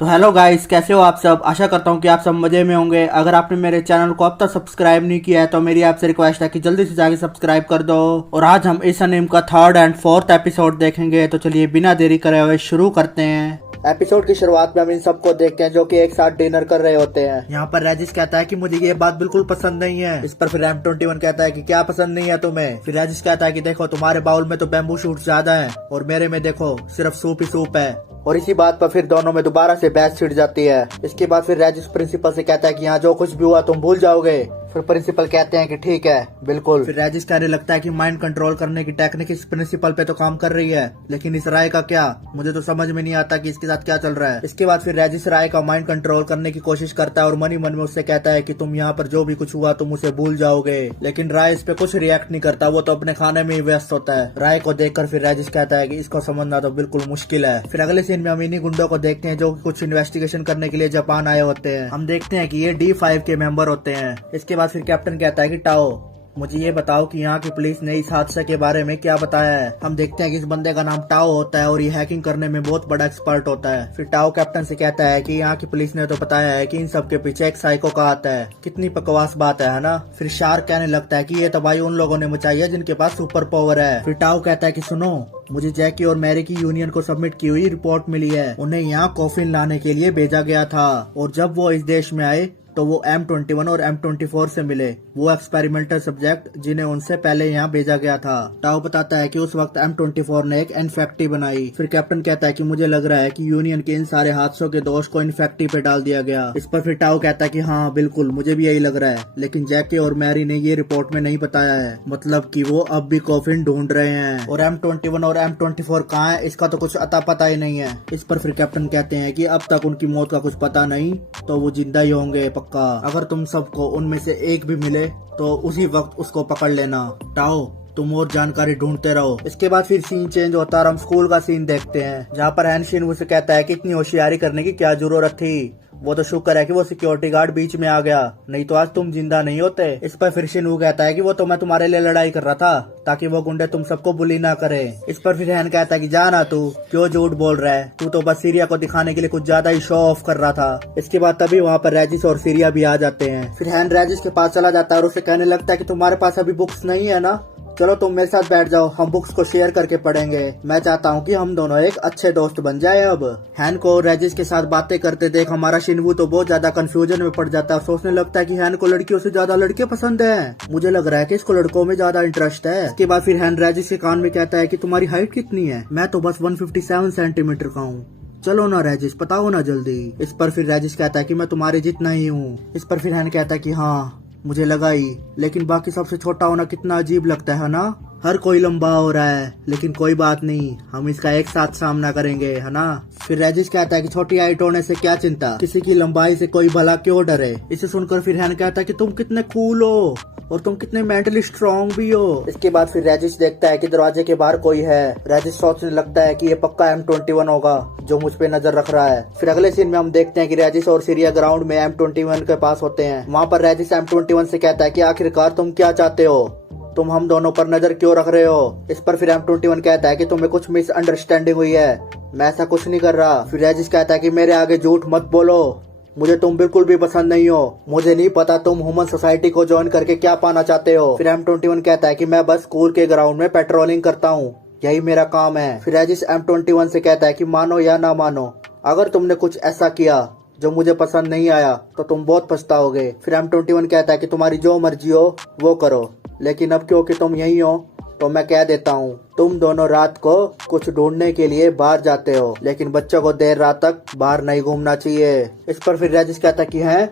तो hello guys, कैसे हो आप सब। आशा करता हूँ कि आप सब मजे में होंगे। अगर आपने मेरे चैनल को अब तक सब्सक्राइब नहीं किया है तो मेरी आपसे रिक्वेस्ट है कि जल्दी से जाके सब्सक्राइब कर दो। और आज हम इस अनिम का थर्ड एंड फोर्थ एपिसोड देखेंगे। तो चलिए बिना देरी करे हुए शुरू करते हैं। एपिसोड की शुरुआत में हम इन सबको देखते हैं जो कि एक साथ डिनर कर रहे होते हैं। यहाँ पर राजेश कहता है कि मुझे ये बात बिल्कुल पसंद नहीं है। इस पर फिर M21 कहता है कि क्या पसंद नहीं है तुम्हें। फिर राजेश कहता है कि देखो तुम्हारे बाउल में तो बैम्बू शूट ज्यादा है और मेरे में देखो सिर्फ सूप ही सूप है। और इसी बात पर फिर दोनों में दोबारा से बहस छिड़ जाती है। इसके बाद फिर राजेश प्रिंसिपल से कहता है कि यहाँ जो कुछ भी हुआ तुम भूल जाओगे। फिर प्रिंसिपल कहते हैं कि ठीक है बिल्कुल। फिर राजेश कहने लगता है कि माइंड कंट्रोल करने की टेक्निक इस प्रिंसिपल पे तो काम कर रही है, लेकिन इस राय का क्या, मुझे तो समझ में नहीं आता कि इसके साथ क्या चल रहा है। इसके बाद फिर राजेश राय का माइंड कंट्रोल करने की कोशिश करता है और मन ही मन में उससे कहता है कि तुम यहाँ पर जो भी कुछ हुआ तुम उसे भूल जाओगे। लेकिन राय इस पे कुछ रिएक्ट नहीं करता, वो तो अपने खाने में ही व्यस्त होता है। राय को देखकर फिर राजेश कहता है कि इसको समझना तो बिल्कुल मुश्किल है। फिर अगले सीन में हम इन्हीं गुंडों को देखते हैं जो कुछ इन्वेस्टिगेशन करने के लिए जापान आए होते हैं। हम देखते हैं कि ये D5 के मेंबर होते हैं। इसके बाद फिर कैप्टन कहता है कि टाओ मुझे ये बताओ कि यहाँ की पुलिस ने इस हादसे के बारे में क्या बताया है। हम देखते हैं कि इस बंदे का नाम टाओ होता है और ये हैकिंग करने में बहुत बड़ा एक्सपर्ट होता है। फिर टाओ कैप्टन से कहता है कि यहाँ की पुलिस ने तो बताया है कि इन सब के पीछे एक साइको का आता है। कितनी बकवास बात है ना। फिर शार्क कहने लगता है कि ये तो भाई उन लोगों ने मचाई है जिनके पास सुपर पावर है। फिर टाओ कहता है कि सुनो, मुझे जैकी और मैरी की यूनियन को सबमिट की हुई रिपोर्ट मिली है। उन्हें यहाँ कॉफिन लाने के लिए भेजा गया था और जब वो इस देश में आए तो वो M21 और M24 से मिले, वो एक्सपेरिमेंटल सब्जेक्ट जिन्हें उनसे पहले यहाँ भेजा गया था। टाओ बताता है कि उस वक्त M24 ने एक इन्फेक्टी बनाई। फिर कैप्टन कहता है कि मुझे लग रहा है कि यूनियन के इन सारे हादसों के दोष को इन्फेक्टी पे डाल दिया गया। इस पर फिर टाओ कहता है कि हाँ बिल्कुल मुझे भी यही लग रहा है, लेकिन जैकी और मैरी ने ये रिपोर्ट में नहीं बताया है, मतलब कि वो अब भी कॉफिन ढूंढ रहे हैं। और M21 और M24 कहाँ है इसका तो कुछ अता पता ही नहीं है। इस पर फिर कैप्टन कहते हैं कि अब तक उनकी मौत का कुछ पता नहीं, तो वो जिंदा ही होंगे पक्का। अगर तुम सबको उनमें से एक भी मिले तो उसी वक्त उसको पकड़ लेना। टाओ तुम और जानकारी ढूंढते रहो। इसके बाद फिर सीन चेंज होता है और हम स्कूल का सीन देखते हैं, जहाँ पर हैन शिनवू से कहता है कि इतनी होशियारी करने की क्या जरूरत थी, वो तो शुक्र है कि वो सिक्योरिटी गार्ड बीच में आ गया, नहीं तो आज तुम जिंदा नहीं होते। इस पर फिर शिनवू कहता है कि वो तो मैं तुम्हारे लिए लड़ाई कर रहा था ताकि वो गुंडे तुम सबको बुली ना करे। इस पर फिर हैन कहता है कि जाना तू क्यों झूठ बोल रहा है, तू तो बस सीरिया को दिखाने के लिए कुछ ज्यादा ही शो ऑफ कर रहा था। इसके बाद तभी वहाँ पर राजेश और सीरिया भी आ जाते हैं। फिर हैन राजेश के पास चला जाता है और उसे कहने लगता है कि तुम्हारे पास अभी बुक्स नहीं है ना, चलो तुम मेरे साथ बैठ जाओ, हम बुक्स को शेयर करके पढ़ेंगे। मैं चाहता हूँ कि हम दोनों एक अच्छे दोस्त बन जाए। अब हैन को राजेश के साथ बातें करते देख हमारा शिनवू तो बहुत ज्यादा कंफ्यूजन में पड़ जाता है। सोचने लगता है कि हैन को लड़कियों से ज्यादा लड़के पसंद हैं। मुझे लग रहा है कि इसको लड़कों में ज्यादा इंटरेस्ट है। इसके बाद फिर हैन राजेश के कान में कहता है कि तुम्हारी हाइट कितनी है। मैं तो बस 157 सेंटीमीटर का हूँ, चलो ना राजेश बताओ ना जल्दी। इस पर फिर राजेश कहता है कि मैं तुम्हारे जितना ही हूँ। इस पर फिर हैन कहता है कि हाँ मुझे लगा ही, लेकिन बाकी सबसे छोटा होना कितना अजीब लगता है ना। हर कोई लंबा हो रहा है, लेकिन कोई बात नहीं, हम इसका एक साथ सामना करेंगे है ना। फिर राजेश कहता है कि छोटी हाइट होने से क्या चिंता, किसी की लंबाई से कोई भला क्यों डरे। इसे सुनकर फिर हैन कहता है कि तुम कितने कूल हो और तुम कितने मेंटली स्ट्रांग भी हो। इसके बाद फिर राजेश देखता है कि दरवाजे के बाहर कोई है। राजेश सोचने लगता है कि ये पक्का M21 होगा जो मुझ पे नजर रख रहा है। फिर अगले सीन में हम देखते हैं कि राजेश और सीरिया ग्राउंड में M21 के पास होते हैं। वहाँ पर राजेश M21 से कहता है कि आखिरकार तुम क्या चाहते हो, तुम हम दोनों पर नजर क्यों रख रहे हो। इस पर फिर M21 कहता है कि तुम्हें कुछ मिसअंडरस्टैंडिंग हुई है, मैं ऐसा कुछ नहीं कर रहा। फिर राजेश कहता है कि मेरे आगे झूठ मत बोलो, मुझे तुम बिल्कुल भी पसंद नहीं हो, मुझे नहीं पता तुम ह्यूमन सोसाइटी को ज्वाइन करके क्या पाना चाहते हो। फिर M21 कहता है कि मैं बस स्कूल के ग्राउंड में पेट्रोलिंग करता हूँ, यही मेरा काम है। फिर राजेश M21 से कहता है कि मानो या ना मानो, अगर तुमने कुछ ऐसा किया जो मुझे पसंद नहीं आया तो तुम बहुत पछताओगे। फिर M21 कहता है कि तुम्हारी जो मर्जी हो वो करो, लेकिन अब क्योंकि तुम यही हो तो मैं कह देता हूँ, तुम दोनों रात को कुछ ढूंढने के लिए बाहर जाते हो, लेकिन बच्चों को देर रात तक बाहर नहीं घूमना चाहिए। इस पर फिर राजेश कहता कि है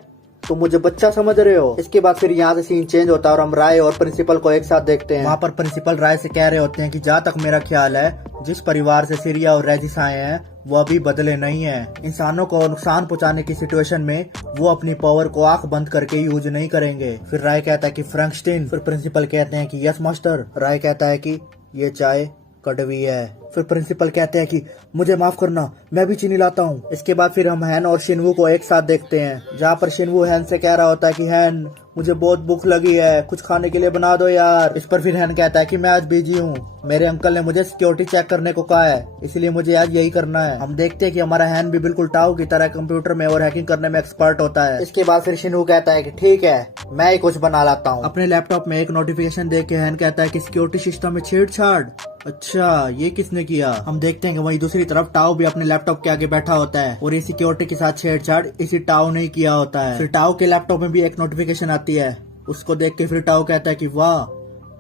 तुम मुझे बच्चा समझ रहे हो। इसके बाद फिर यहाँ से सीन चेंज होता है और हम राय और प्रिंसिपल को एक साथ देखते हैं। वहाँ पर प्रिंसिपल राय से कह रहे होते हैं कि जहाँ तक मेरा ख्याल है जिस परिवार से सीरिया और राजेश आए हैं वो अभी बदले नहीं है। इंसानों को नुकसान पहुंचाने की सिचुएशन में वो अपनी पावर को आंख बंद करके यूज नहीं करेंगे। फिर राय कहता है कि फ्रैंकस्टीन। फिर प्रिंसिपल कहते हैं कि यस मास्टर। राय कहता है कि ये चाय कड़वी है। फिर प्रिंसिपल कहते हैं कि मुझे माफ करना, मैं भी चीनी लाता हूँ। इसके बाद फिर हम हैन और शिनवू को एक साथ देखते हैं, जहाँ पर शिनवू हैन से कह रहा होता है कि हैन मुझे बहुत भूख लगी है, कुछ खाने के लिए बना दो यार। इस पर फिर हैन कहता है कि मैं आज बिजी हूँ, मेरे अंकल ने मुझे सिक्योरिटी चेक करने को कहा है, इसलिए मुझे आज यही करना है। हम देखते हैं कि हमारा हैन भी बिल्कुल टाओ की तरह कंप्यूटर में और हैकिंग करने में एक्सपर्ट होता है। इसके बाद फिर शिनवू कहता है कि ठीक है, मैं ही कुछ बना लाता हूँ। अपने लैपटॉप में एक नोटिफिकेशन देख के हैन कहता है कि सिक्योरिटी सिस्टम में छेड़छाड़, अच्छा ये किसने किया। हम देखते हैं कि वहीं दूसरी तरफ टाओ भी अपने लैपटॉप के आगे बैठा होता है और ये सिक्योरिटी के साथ छेड़छाड़ इसी टाओ ने किया होता है। फिर टाओ के लैपटॉप में भी एक नोटिफिकेशन आती है, उसको देख के फिर टाओ कहता है कि वाह,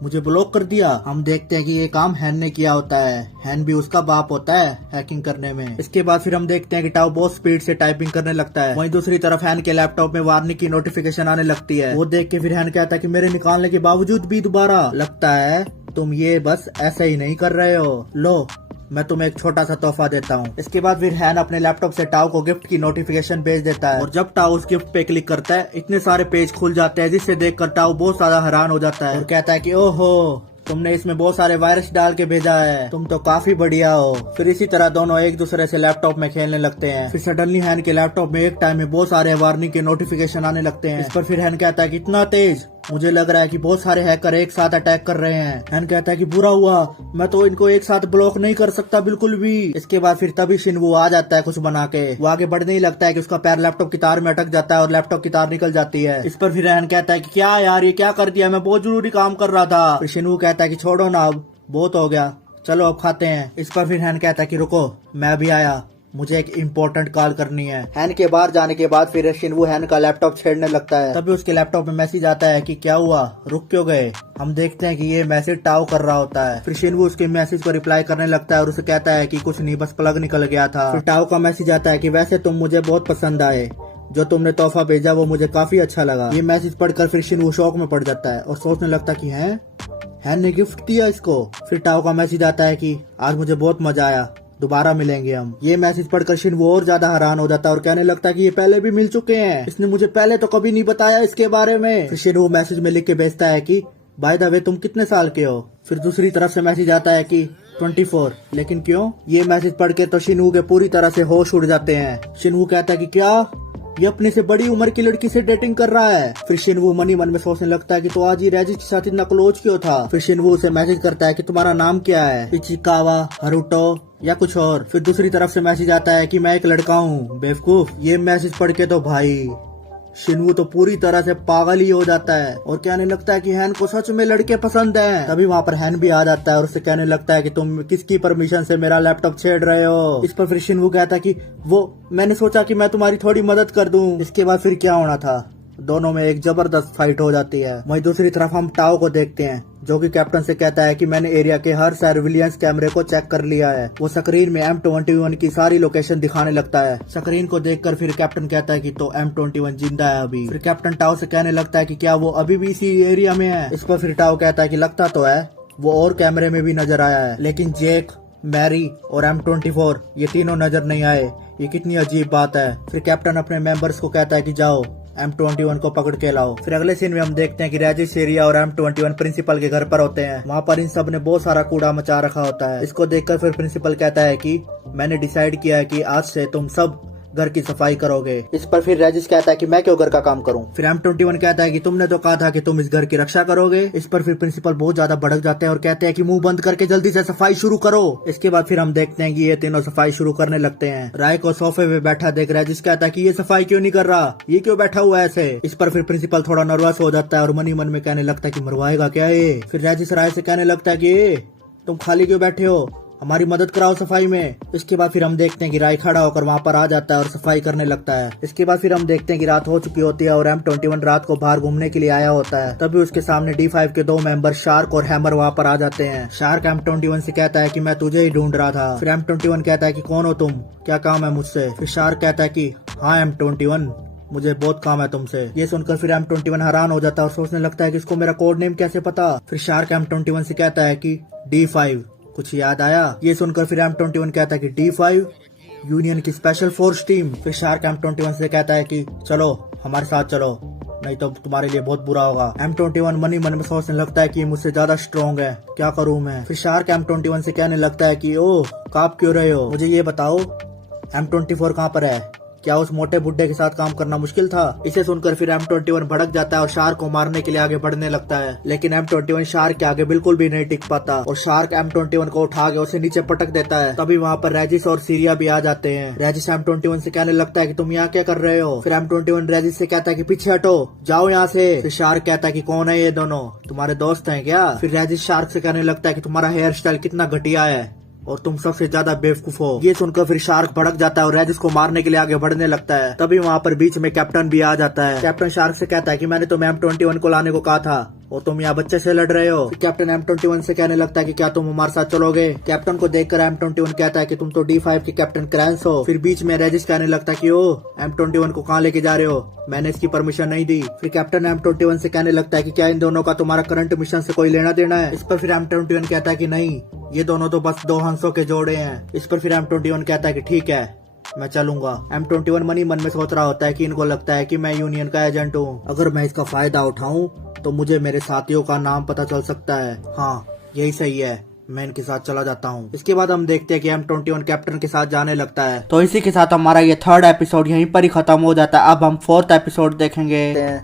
मुझे ब्लॉक कर दिया। हम देखते हैं कि ये काम हैन ने किया होता है, हैन भी उसका बाप होता है हैकिंग करने में। इसके बाद फिर हम देखते हैं कि टाओ बहुत स्पीड से टाइपिंग करने लगता है। वहीं दूसरी तरफ हैन के लैपटॉप में वार्निंग की नोटिफिकेशन आने लगती है। वो देख के फिर हैन कहता है कि मेरे निकालने के बावजूद भी दोबारा, लगता है तुम ये बस ऐसे ही नहीं कर रहे हो, लो मैं तुम्हें एक छोटा सा तोहफा देता हूँ। इसके बाद फिर हैन अपने लैपटॉप से टाओ को गिफ्ट की नोटिफिकेशन भेज देता है और जब टाओ उस गिफ्ट पे क्लिक करता है इतने सारे पेज खुल जाते हैं, जिससे देखकर टाओ बहुत ज्यादा हैरान हो जाता है और कहता है कि ओहो, तुमने इसमें बहुत सारे वायरस डाल के भेजा है, तुम तो काफी बढ़िया हो। फिर इसी तरह दोनों एक दूसरे से लैपटॉप में खेलने लगते हैं। फिर सडनली हैन के लैपटॉप में एक टाइम में बहुत सारे वार्निंग के नोटिफिकेशन आने लगते हैं। इस पर फिर हैन कहता है कि इतना तेज, मुझे लग रहा है कि बहुत सारे हैकर एक साथ अटैक कर रहे हैं। हैन कहता है कि बुरा हुआ, मैं तो इनको एक साथ ब्लॉक नहीं कर सकता बिल्कुल भी। इसके बाद फिर तभी शिनवू आ जाता है कुछ बना के। वो आगे बढ़ने ही लगता है कि उसका पैर लैपटॉप की तार में अटक जाता है और लैपटॉप की तार निकल जाती है। इस पर फिर हैन कहता है कि क्या यार, ये क्या कर दिया, मैं बहुत जरूरी काम कर रहा था। फिर शिनवू कहता है कि छोड़ो ना, अब बहुत हो गया, चलो अब खाते हैं। इस पर फिर हैन कहता है कि रुको, मैं भी आया, मुझे एक इम्पोर्टेंट कॉल करनी है। हैन के बाहर जाने के बाद फिर शिनवू हैन का लैपटॉप छेड़ने लगता है। तभी उसके लैपटॉप में मैसेज आता है कि क्या हुआ, रुक क्यों गए। हम देखते हैं कि ये मैसेज टाओ कर रहा होता है। फिर शिनवू उसके मैसेज को रिप्लाई करने लगता है और उसे कहता है कि कुछ नहीं, बस प्लग निकल गया था। फिर टाओ का मैसेज आता है कि वैसे तुम मुझे बहुत पसंद आए, जो तुमने तोहफा भेजा वो मुझे काफी अच्छा लगा। ये मैसेज पढ़कर फिर शिनवू शौक में पड़ जाता है और सोचने लगता है कि हैन ने गिफ्ट दिया इसको। फिर टाओ का मैसेज आता है कि आज मुझे बहुत मजा आया, दोबारा मिलेंगे हम। ये मैसेज पढ़कर शिनवू और ज्यादा हैरान हो जाता है और कहने लगता है कि ये पहले भी मिल चुके हैं, इसने मुझे पहले तो कभी नहीं बताया इसके बारे में। फिर शिनवू मैसेज में लिख के भेजता है कि बाय द वे तुम कितने साल के हो। फिर दूसरी तरफ से मैसेज आता है कि 24, लेकिन क्यों। ये मैसेज पढ़ के तो शिनवू के पूरी तरह से होश उड़ जाते हैं। शिनवू कहता है कि क्या, ये अपने से बड़ी उम्र की लड़की से डेटिंग कर रहा है। फिर शिनवू मन ही मन में सोचने लगता है कि तो आज ये रेजिस के साथ इतना क्लोज क्यों था। फिर शिनवू उसे मैसेज करता है कि तुम्हारा नाम क्या है, इचिकावा, हरुटो या कुछ और। फिर दूसरी तरफ से मैसेज आता है कि मैं एक लड़का हूँ, बेवकूफ। ये मैसेज पढ़ के तो भाई शिनवू तो पूरी तरह से पागल ही हो जाता है और कहने लगता है कि हैन को सच में लड़के पसंद हैं। तभी वहाँ पर हैन भी आ जाता है और उससे कहने लगता है कि तुम किसकी परमिशन से मेरा लैपटॉप छेड़ रहे हो। इस पर फिर शिनवू कहता है कि वो मैंने सोचा कि मैं तुम्हारी थोड़ी मदद कर दूं। इसके बाद फिर क्या होना था, दोनों में एक जबरदस्त फाइट हो जाती है। वहीं दूसरी तरफ हम टाओ को देखते हैं, जो कि कैप्टन से कहता है कि मैंने एरिया के हर सर्विलियंस कैमरे को चेक कर लिया है। वो स्क्रीन में M21 की सारी लोकेशन दिखाने लगता है। स्क्रीन को देखकर फिर कैप्टन कहता है कि तो M21 जिंदा है अभी। फिर कैप्टन टाओ से कहने लगता है कि क्या वो अभी भी इसी एरिया में है। इस पर फिर टाओ कहता है कि लगता तो है, वो और कैमरे में भी नजर आया है, लेकिन जेक, मैरी और M24 ये तीनों नजर नहीं आए, ये कितनी अजीब बात है। फिर कैप्टन अपने मेंबर्स को कहता है कि जाओ M21 को पकड़ के लाओ। फिर अगले सीन में हम देखते हैं कि रेजिस, एरिया और M21 प्रिंसिपल के घर पर होते हैं। वहाँ पर इन सब ने बहुत सारा कूड़ा मचा रखा होता है। इसको देखकर फिर प्रिंसिपल कहता है कि मैंने डिसाइड किया है कि आज से तुम सब घर की सफाई करोगे। इस पर फिर रेजिस कहता है कि मैं क्यों घर का काम करूं। फिर M21 कहता है कि तुमने तो कहा था कि तुम इस घर की रक्षा करोगे। इस पर फिर प्रिंसिपल बहुत ज्यादा भड़क जाते हैं और कहते हैं कि मुंह बंद करके जल्दी से सफाई शुरू करो। इसके बाद फिर हम देखते हैं कि ये तीनों सफाई शुरू करने लगते हैं। राय को सोफे पे बैठा देख रेजिस कहता है कि ये सफाई क्यों नहीं कर रहा, ये क्यों बैठा हुआ है ऐसे। इस पर फिर प्रिंसिपल थोड़ा नर्वस हो जाता है और मन ही मन में कहने लगता है कि मरवाएगा क्या ये। फिर रेजिस राय से कहने लगता है कि तुम खाली क्यों बैठे हो, हमारी मदद कराओ सफाई में। इसके बाद फिर हम देखते हैं कि राय खड़ा होकर वहाँ पर आ जाता है और सफाई करने लगता है। इसके बाद फिर हम देखते हैं कि रात हो चुकी होती है और M21 रात को बाहर घूमने के लिए आया होता है। तभी उसके सामने D5 के 2 मेंबर शार्क और हैमर वहाँ पर आ जाते हैं। शार्क M21 से कहता है कि मैं तुझे ही ढूंढ रहा था। फिर M21 कहता है कि कौन हो तुम, क्या काम है मुझसे। फिर शार्क कहता है कि हाँ M21, मुझे बहुत काम है तुमसे। ये सुनकर फिर M21 हैरान हो जाता है और सोचने लगता है कि इसको मेरा कोड नेम कैसे पता। फिर शार्क M21 से कहता है कि D5, कुछ याद आया। ये सुनकर फिर M21 कहता है कि D5 यूनियन की स्पेशल फोर्स टीम। फिर शार्क M21 से कहता है कि चलो हमारे साथ चलो, नहीं तो तुम्हारे लिए बहुत बुरा होगा। M21 मन ही मन में सोचने लगता है कि मुझसे ज्यादा स्ट्रॉन्ग है, क्या करूं मैं। फिर शार्क M21 से कहने लगता है कि ओह कांप क्यों रहे हो, मुझे ये बताओ M24 कहाँ पर है, क्या उस मोटे बुड्ढे के साथ काम करना मुश्किल था? इसे सुनकर फिर M21 भड़क जाता है और शार्क को मारने के लिए आगे बढ़ने लगता है, लेकिन M21 शार्क के आगे बिल्कुल भी नहीं टिक पाता और शार्क M21 को उठा के उसे नीचे पटक देता है। तभी वहाँ पर रेजिस और सीरिया भी आ जाते हैं। रेजिस M21 से कहने लगता है कि तुम यहाँ क्या कर रहे हो? फिर M21 रेजिस से कहता है कि पीछे हटो, जाओ यहाँ से। फिर शार्क कहता है कि कौन है ये दोनों, तुम्हारे दोस्त हैं क्या? फिर रेजिस शार्क से कहने लगता है कि तुम्हारा हेयर स्टाइल कितना घटिया है और तुम सबसे ज्यादा बेवकूफ हो। ये सुनकर फिर शार्क भड़क जाता है और रेजिस को मारने के लिए आगे बढ़ने लगता है। तभी वहाँ पर बीच में कैप्टन भी आ जाता है। कैप्टन शार्क से कहता है कि मैंने तुम्हें M21 को लाने को कहा था और तुम यहाँ बच्चे से लड़ रहे हो। कैप्टन M21 से कहने लगता है कि क्या तुम हमारे साथ चलोगे? कैप्टन को देखकर M21 कहता है कि तुम तो D5 के कैप्टन क्रैंस हो। फिर बीच में रेजिस कहने लगता है कि ओ M21 को कहाँ लेके जा रहे हो, मैंने इसकी परमिशन नहीं दी। फिर कैप्टन M21 से कहने लगता है कि क्या इन दोनों का तुम्हारा करंट मिशन से कोई लेना देना है? इस पर फिर M21 कहता है कि नहीं, ये दोनों तो बस दो हंसों के जोड़े हैं। इस पर फिर M21 कहता है कि ठीक है, मैं चलूंगा। M21 मन ही मन में सोच रहा होता है कि इनको लगता है कि मैं यूनियन का एजेंट हूँ, अगर मैं इसका फायदा उठाऊं तो मुझे मेरे साथियों का नाम पता चल सकता है। हाँ, यही सही है, मैं इनके साथ चला जाता हूँ। इसके बाद हम देखते हैं कि M21 कैप्टन के साथ जाने लगता है। तो इसी के साथ हमारा ये 3rd एपिसोड यहीं पर ही खत्म हो जाता है। अब हम 4th एपिसोड देखेंगे।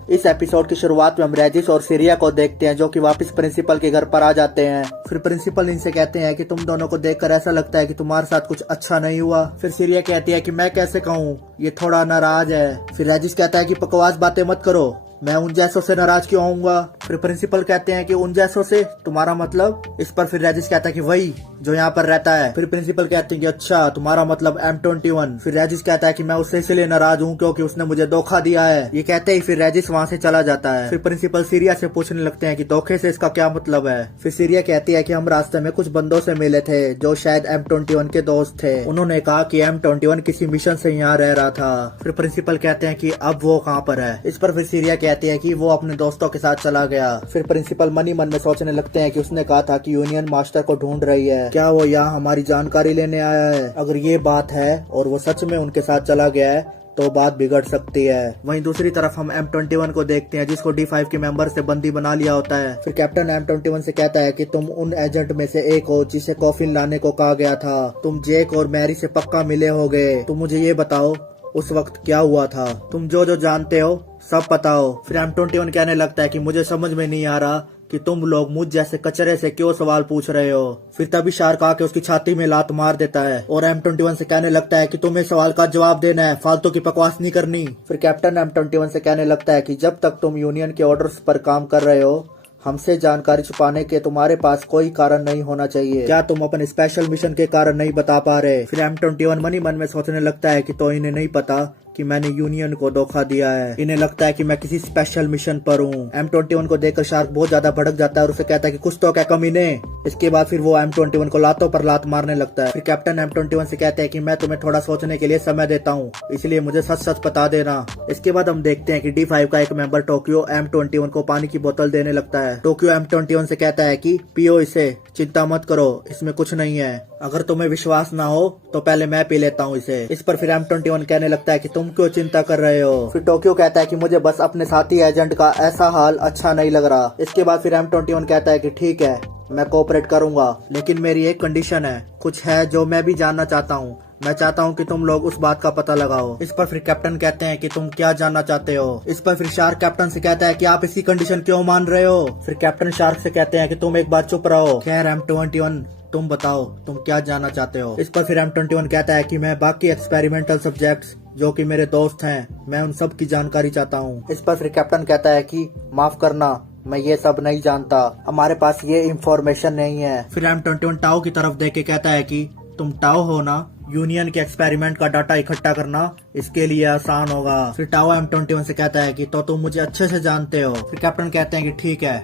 इस एपिसोड की शुरुआत में हम रेजिस और सीरिया को देखते हैं जो कि वापस प्रिंसिपल के घर पर आ जाते हैं। फिर प्रिंसिपल इनसे कहते हैं कि तुम दोनों को देखकर ऐसा लगता है कि तुम्हारे साथ कुछ अच्छा नहीं हुआ। फिर सीरिया कहती है कि मैं कैसे कहूँ, ये थोड़ा नाराज है। फिर रेजिस कहता है कि बकवास बातें मत करो, मैं उन जैसों से नाराज क्यों होऊंगा? फिर प्रिंसिपल कहते हैं कि उन जैसों से तुम्हारा मतलब? इस पर फिर रेजिस कहता है कि वही जो यहाँ पर रहता है। फिर प्रिंसिपल कहते हैं कि अच्छा, तुम्हारा मतलब M21। फिर रेजिस कहता है कि मैं उससे इसलिए नाराज हूँ क्योंकि उसने मुझे धोखा दिया है। ये कहते ही फिर रेजिस वहाँ से चला जाता है। फिर प्रिंसिपल सीरिया से पूछने लगते हैं कि धोखे से इसका क्या मतलब है? फिर सीरिया कहती है कि हम रास्ते में कुछ बंदों से मिले थे जो शायद M21 के दोस्त थे, उन्होंने कहा कि M21 किसी मिशन से यहाँ रह रहा था। फिर प्रिंसिपल कहते हैं कि अब वो कहाँ पर है? इस पर फिर सीरिया कहती है कि वो अपने दोस्तों के साथ चला गया। फिर प्रिंसिपल मन ही मन में सोचने लगते हैं कि उसने कहा था कि यूनियन मास्टर को ढूंढ रही है, क्या वो यहाँ हमारी जानकारी लेने आया है? अगर ये बात है और वो सच में उनके साथ चला गया है तो बात बिगड़ सकती है। वहीं दूसरी तरफ हम M21 को देखते हैं जिसको D5 के मेंबर से बंदी बना लिया होता है। फिर कैप्टन M21 से कहता है कि तुम उन एजेंट में से एक हो जिसे कॉफिन लाने को कहा गया था, तुम जेक और मैरी से पक्का मिले होगे, तुम मुझे ये बताओ उस वक्त क्या हुआ था? तुम जो जो जानते हो सब बताओ। फिर M21 कहने लगता है कि मुझे समझ में नहीं आ रहा कि तुम लोग मुझ जैसे कचरे से क्यों सवाल पूछ रहे हो। फिर तभी शार्क आके उसकी छाती में लात मार देता है और M21 से कहने लगता है कि तुम्हें सवाल का जवाब देना है, फालतू की बकवास नहीं करनी। फिर कैप्टन M21 से कहने लगता है कि जब तक तुम यूनियन के ऑर्डर्स पर काम कर रहे हो, हमसे जानकारी छुपाने के तुम्हारे पास कोई कारण नहीं होना चाहिए। क्या तुम अपने स्पेशल मिशन के कारण नहीं बता पा रहे? फिर M21 मन ही मन में सोचने लगता है कि तो इन्हें नहीं पता कि मैंने यूनियन को धोखा दिया है, इन्हें लगता है कि मैं किसी स्पेशल मिशन पर हूँ। M21 को देखकर शार्क बहुत ज्यादा भड़क जाता है और उसे कहता है कि कुछ तो क्या कमी ने। इसके बाद फिर वो M21 को लातों पर लात मारने लगता है। फिर कैप्टन M21 से कहते हैं कि मैं तुम्हें थोड़ा सोचने के लिए समय देता हूँ, इसलिए मुझे सच सच बता देना। इसके बाद हम देखते हैं कि D5 का एक मेंबर टोक्यो M21 को पानी की बोतल देने लगता है। टोक्यो M21 से कहता है कि पियो इसे, चिंता मत करो, इसमें कुछ नहीं है, अगर तुम्हें विश्वास ना हो तो पहले मैं पी लेता हूँ इसे। इस पर फिर M21 कहने लगता है कि तुम क्यों चिंता कर रहे हो? फिर टोक्यो कहता है कि मुझे बस अपने साथी एजेंट का ऐसा हाल अच्छा नहीं लग रहा। इसके बाद फिर M21 कहता है कि ठीक है, मैं कोऑपरेट करूंगा, लेकिन मेरी एक कंडीशन है, कुछ है जो मैं भी जानना चाहता हूँ, मैं चाहता हूँ कि तुम लोग उस बात का पता लगाओ। इस पर फिर कैप्टन कहते हैं कि तुम क्या जानना चाहते हो? इस पर फिर शार्क कैप्टन से कहता है कि आप इसकी कंडीशन क्यों मान रहे हो? फिर कैप्टन शार्क से कहते हैं कि तुम एक बार चुप रहो। खैर M21, तुम बताओ तुम क्या जानना चाहते हो? इस पर फिर M21 कहता है कि मैं बाकी एक्सपेरिमेंटल सब्जेक्ट्स जो कि मेरे दोस्त हैं, मैं उन सब की जानकारी चाहता हूँ। इस पर फिर कैप्टन कहता है कि माफ करना, मैं ये सब नहीं जानता, हमारे पास ये इंफॉर्मेशन नहीं है। फिर M21 टाओ की तरफ देख के कहता है कि तुम टाओ हो ना, यूनियन के एक्सपेरिमेंट का डाटा इकट्ठा करना इसके लिए आसान होगा। फिर टाओ M21 से कहता है कि तो तुम मुझे अच्छे से जानते हो। फिर कैप्टन कहते हैं कि ठीक है,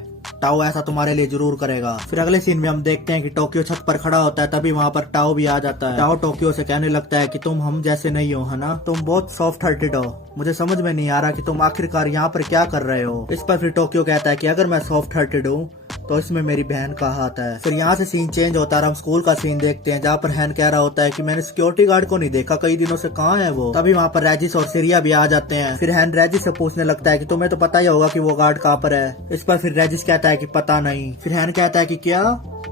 टाओ ऐसा तुम्हारे लिए जरूर करेगा। फिर अगले सीन में हम देखते हैं कि टोक्यो छत पर खड़ा होता है, तभी वहाँ पर टाओ भी आ जाता है। टाओ टोक्यो से कहने लगता है कि तुम हम जैसे नहीं हो, है ना, तुम बहुत सॉफ्ट हार्टेड हो, मुझे समझ में नहीं आ रहा कि तुम आखिरकार यहाँ पर क्या कर रहे हो। इस पर फिर टोक्यो कहता है कि अगर मैं सॉफ्ट हार्टेड हूँ तो इसमें मेरी बहन का हाथ है। फिर यहाँ से सीन चेंज होता है, हम स्कूल का सीन देखते हैं जहाँ पर हैन कह रहा होता है कि मैंने सिक्योरिटी गार्ड को नहीं देखा कई दिनों से, कहाँ है वो। तभी वहाँ पर रेजिस और सीरिया भी आ जाते हैं। फिर हैन रेजिस से पूछने लगता है कि तुम्हें तो पता ही होगा कि वो गार्ड कहाँ पर है। इस पर फिर रेजिस कहता है कि पता नहीं। फिर हैन कहता है कि क्या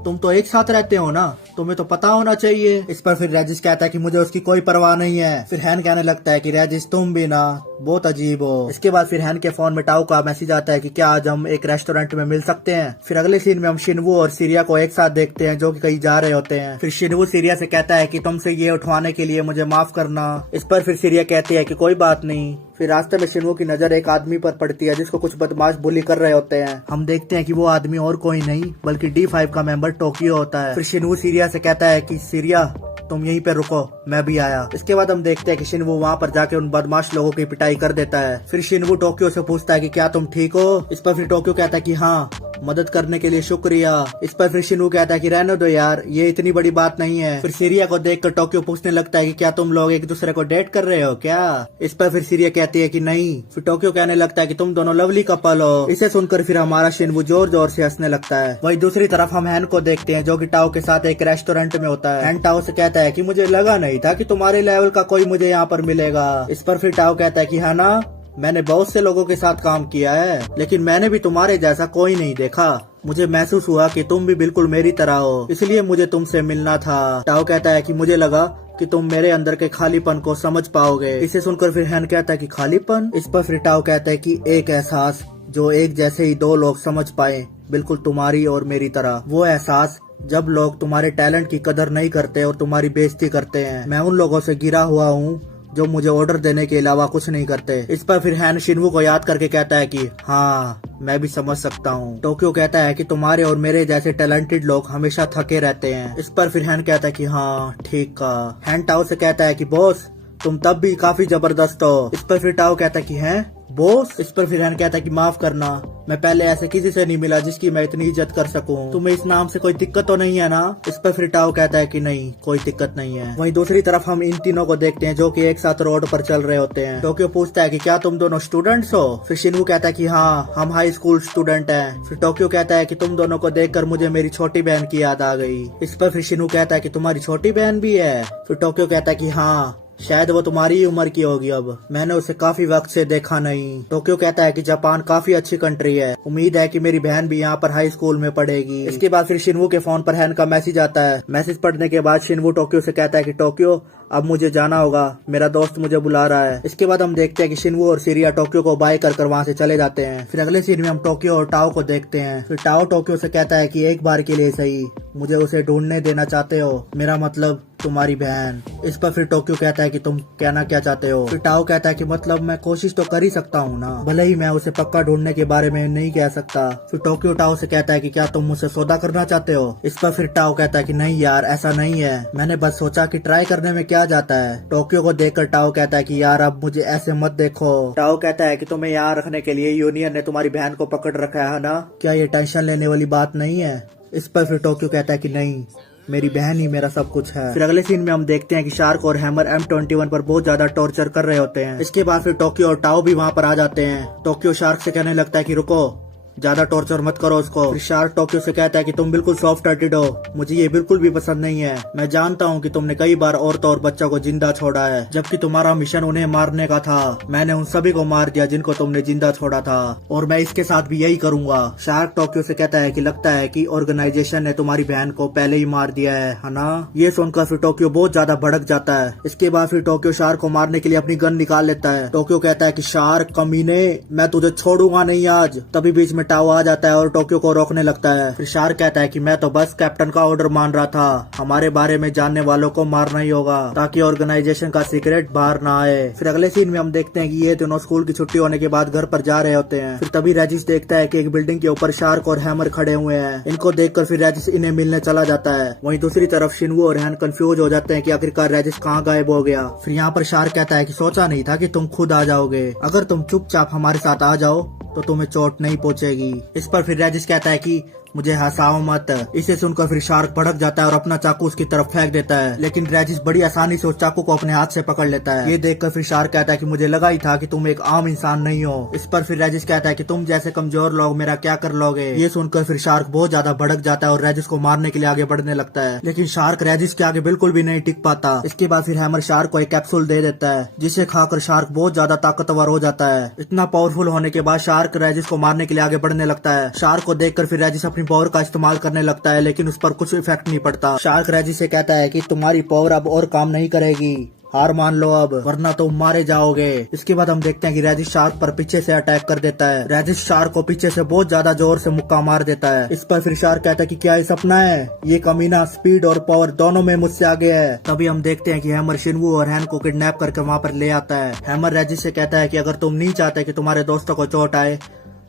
तुम तो एक साथ रहते हो ना, तुम्हें तो पता होना चाहिए। इस पर फिर रेजिस कहता है कि मुझे उसकी कोई परवाह नहीं है। फिर हैन कहने लगता है कि रेजिस तुम भी ना बहुत अजीब हो। इसके बाद फिर हैन के फोन में टाओ का मैसेज आता है कि क्या आज हम एक रेस्टोरेंट में मिल सकते हैं। फिर अगले सीन में हम शिनवू और सीरिया को एक साथ देखते हैं जो कि कहीं जा रहे होते हैं। फिर शिनवू सीरिया से कहता है कि तुमसे ये उठवाने के लिए मुझे माफ करना। इस पर फिर सीरिया कहती है कि कोई बात नहीं। फिर रास्ते में शिनवू की नजर एक आदमी पर पड़ती है जिसको कुछ बदमाश बुली कर रहे होते हैं। हम देखते हैं कि वो आदमी और कोई नहीं बल्कि D5 का मेंबर टोक्यो होता है। फिर शिनवू सीरिया से कहता है कि सीरिया तुम यहीं पे रुको, मैं भी आया। इसके बाद हम देखते हैं कि शिनवू वहाँ पर जाके उन बदमाश लोगों की पिटाई कर देता है। फिर शिनवू टोक्यो से पूछता है कि क्या तुम ठीक हो। इस पर फिर टोक्यो कहता है कि हाँ, मदद करने के लिए शुक्रिया। इस पर फिर शिनवू कहता है कि रहने दो यार, ये इतनी बड़ी बात नहीं है। फिर सीरिया को देखकर टोक्यो पूछने लगता है कि क्या तुम लोग एक दूसरे को डेट कर रहे हो क्या। इस पर फिर सीरिया कहती है कि नहीं। फिर टोक्यो कहने लगता है कि तुम दोनों लवली कपल हो। इसे सुनकर फिर हमारा शिनवू जोर जोर से हंसने लगता है। वही दूसरी तरफ हम हैन को देखते हैं जो कि टाओ के साथ एक रेस्टोरेंट में होता है। हैन टाओ से कहता है कि मुझे लगा नहीं था कि तुम्हारे लेवल का कोई मुझे यहाँ पर मिलेगा। इस पर फिर टाओ कहता है कि हाँ ना, मैंने बहुत से लोगों के साथ काम किया है लेकिन मैंने भी तुम्हारे जैसा कोई नहीं देखा। मुझे महसूस हुआ कि तुम भी बिल्कुल मेरी तरह हो, इसलिए मुझे तुमसे मिलना था। टाओ कहता है कि मुझे लगा कि तुम मेरे अंदर के खालीपन को समझ पाओगे। इसे सुनकर फिर हैन कहता है कि खालीपन। इस पर फिर टाओ कहता है कि एक एहसास जो एक जैसे ही दो लोग समझ पाए, बिल्कुल तुम्हारी और मेरी तरह। वो एहसास जब लोग तुम्हारे टैलेंट की कदर नहीं करते और तुम्हारी बेइज्जती करते हैं। मैं उन लोगों से घिरा हुआ हूँ जो मुझे ऑर्डर देने के अलावा कुछ नहीं करते। इस पर फिर हैन शिनवू को याद करके कहता है कि हाँ, मैं भी समझ सकता हूँ। टोक्यो कहता है कि तुम्हारे और मेरे जैसे टैलेंटेड लोग हमेशा थके रहते हैं। इस पर फिर हैन कहता है कि हाँ ठीक का। हैन टाओ से कहता है कि बॉस तुम तब भी काफी जबरदस्त हो। इस पर फिर टाओ कहता है कि हैं बॉस। इस पर फिर हैन कहता है कि माफ करना, मैं पहले ऐसे किसी से नहीं मिला जिसकी मैं इतनी इज्जत कर सकूं। तुम्हें इस नाम से कोई दिक्कत तो नहीं है ना। इस पर फिर टाओ कहता है कि नहीं, कोई दिक्कत नहीं है। वहीं दूसरी तरफ हम इन तीनों को देखते हैं जो कि एक साथ रोड पर चल रहे होते हैं। टोक्यो पूछता है कि क्या तुम दोनों स्टूडेंट्स हो। फिर शिनवू कहता है कि हाँ, हम हाई स्कूल स्टूडेंट हैं। फिर टोक्यो कहता है कि तुम दोनों को देखकर मुझे मेरी छोटी बहन की याद आ गई। इस पर फिर शिनवू कहता है कि तुम्हारी छोटी बहन भी है। फिर टोक्यो कहता है कि हाँ, शायद वो तुम्हारी ही उम्र की होगी, अब मैंने उसे काफी वक्त से देखा नहीं। टोक्यो कहता है कि जापान काफी अच्छी कंट्री है, उम्मीद है कि मेरी बहन भी यहाँ पर हाई स्कूल में पढ़ेगी। इसके बाद फिर शिनवू के फोन पर हैन का मैसेज आता है। मैसेज पढ़ने के बाद शिनवू टोक्यो से कहता है कि टोक्यो अब मुझे जाना होगा, मेरा दोस्त मुझे बुला रहा है। इसके बाद हम देखते हैं कि शिनवू और सीरिया टोक्यो को बाय कर वहाँ से चले जाते हैं। फिर अगले सीन में हम टोक्यो और टाओ को देखते हैं। फिर टाओ टोक्यो से कहता है कि एक बार के लिए सही मुझे उसे ढूंढने देना चाहते हो, मेरा मतलब तुम्हारी बहन। इस पर फिर टोक्यो कहता है कि तुम कहना क्या चाहते हो। फिर टाओ कहता है कि मतलब मैं कोशिश तो कर ही सकता हूँ ना, भले ही मैं उसे पक्का ढूंढने के बारे में नहीं कह सकता। फिर टोक्यो टाओ से कहता है कि क्या तुम मुझसे सौदा करना चाहते हो। इस पर फिर टाओ कहता है कि नहीं यार, ऐसा नहीं है, मैंने बस सोचा कि ट्राई करने में क्या जाता है। टोक्यो को देखकर टाओ कहता है कि यार अब मुझे ऐसे मत देखो। टाओ कहता है कि तुम्हें यहाँ रखने के लिए यूनियन ने तुम्हारी बहन को पकड़ रखा है ना, क्या ये टेंशन लेने वाली बात नहीं है। इस पर फिर टोक्यो कहता है कि नहीं, मेरी बहन ही मेरा सब कुछ है। फिर अगले सीन में हम देखते हैं कि शार्क और हैमर M21 पर बहुत ज्यादा टॉर्चर कर रहे होते हैं। इसके बाद फिर टोक्यो और टाओ भी वहाँ पर आ जाते हैं। टोक्यो शार्क से कहने लगता है कि रुको, ज्यादा टॉर्चर मत करो उसको। फिर शार्क टोक्यो से कहता है कि तुम बिल्कुल सॉफ्ट हार्टेड हो, मुझे ये बिल्कुल भी पसंद नहीं है। मैं जानता हूँ कि तुमने कई बार औरतों और बच्चों को जिंदा छोड़ा है, जबकि तुम्हारा मिशन उन्हें मारने का था। मैंने उन सभी को मार दिया जिनको तुमने जिंदा छोड़ा था, और मैं इसके साथ भी यही करूंगा। शार्क टोक्यो से कहता है कि लगता है कि ऑर्गेनाइजेशन ने तुम्हारी बहन को पहले ही मार दिया है ना। ये सुनकर फिर टोक्यो बहुत ज्यादा भड़क जाता है। इसके बाद फिर टोक्यो शार्क को मारने के लिए अपनी गन निकाल लेता है। टोक्यो कहता है कि शार्क कमीने, मैं तुझे छोड़ूंगा नहीं आज। तभी बीच में टाओ आ जाता है और टोक्यो को रोकने लगता है। फिर शार्क कहता है कि मैं तो बस कैप्टन का ऑर्डर मान रहा था, हमारे बारे में जानने वालों को मारना ही होगा ताकि ऑर्गेनाइजेशन का सीक्रेट बाहर ना आए। फिर अगले सीन में हम देखते हैं कि ये दोनों स्कूल की छुट्टी होने के बाद घर पर जा रहे होते हैं। फिर तभी रेजिस देखता है कि एक बिल्डिंग के ऊपर शार्क और हैमर खड़े हुए हैं। इनको देखकर फिर रेजिस इन्हें मिलने चला जाता है। वहीं दूसरी तरफ शिनवू और हैन कंफ्यूज हो जाते हैं कि आखिरकार रेजिस कहाँ गायब हो गया। फिर यहाँ पर शार्क कहता है कि सोचा नहीं था कि तुम खुद आ जाओगे, अगर तुम चुपचाप हमारे साथ आ जाओ तो तुम्हें चोट नहीं पहुंचेगी। इस पर फिर रेजिस कहता है कि मुझे हंसाओ मत। इसे सुनकर फिर शार्क भड़क जाता है और अपना चाकू उसकी तरफ फेंक देता है, लेकिन रेजिस बड़ी आसानी से उस चाकू को अपने हाथ से पकड़ लेता है। ये देखकर फिर शार्क कहता है कि मुझे लगा ही था कि तुम एक आम इंसान नहीं हो। इस पर फिर रेजिस कहता है कि तुम जैसे कमजोर लोग मेरा क्या कर लोगे। ये सुनकर फिर शार्क बहुत ज्यादा भड़क जाता है और रेजिस को मारने के लिए आगे बढ़ने लगता है, लेकिन शार्क रेजिस के आगे बिल्कुल भी नहीं टिक पाता। इसके बाद फिर हैमर शार्क को एक कैप्सूल दे देता है, जिसे खाकर शार्क बहुत ज्यादा ताकतवर हो जाता है। इतना पावरफुल होने के बाद शार्क रेजिस को मारने के लिए आगे बढ़ने लगता है। शार्क को देखकर फिर रेजिस अपनी पावर का इस्तेमाल करने लगता है, लेकिन उस पर कुछ इफेक्ट नहीं पड़ता। शार्क रेजिस से कहता है कि तुम्हारी पावर अब और काम नहीं करेगी, हार मान लो अब, वरना तुम मारे जाओगे। इसके बाद हम देखते हैं कि रेजिस शार्क पर पीछे से अटैक कर देता है। रेजिस शार्क को पीछे से बहुत ज्यादा जोर से मुक्का मार देता है। इस पर फिर शार्क कहता है कि क्या ये सपना है, ये कमीना स्पीड और पावर दोनों में मुझसे आगे है। तभी हम देखते हैं कि हैमर शिनवू और हैन को किडनैप करके वहाँ पर ले आता है। हैमर रेजिस से कहता है कि अगर तुम नहीं चाहते कि तुम्हारे दोस्तों को चोट आए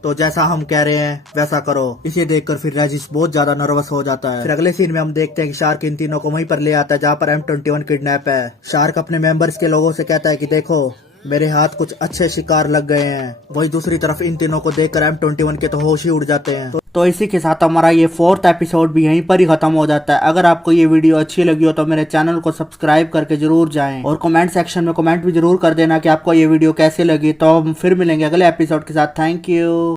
तो जैसा हम कह रहे हैं वैसा करो। इसे देखकर फिर रेजिस बहुत ज्यादा नर्वस हो जाता है। फिर अगले सीन में हम देखते हैं कि शार्क इन तीनों को वहीं पर ले आता है जहाँ पर M21 किडनैप है। शार्क अपने मेंबर्स के लोगों से कहता है कि देखो मेरे हाथ कुछ अच्छे शिकार लग गए हैं। वही दूसरी तरफ इन तीनों को देखकर M21 के तो होश ही उड़ जाते हैं। तो इसी के साथ हमारा ये 4th एपिसोड भी यहीं पर ही खत्म हो जाता है। अगर आपको ये वीडियो अच्छी लगी हो तो मेरे चैनल को सब्सक्राइब करके जरूर जाएं और कमेंट सेक्शन में कमेंट भी जरूर कर देना कि आपको ये वीडियो कैसे लगी। तो हम फिर मिलेंगे अगले एपिसोड के साथ। Thank you.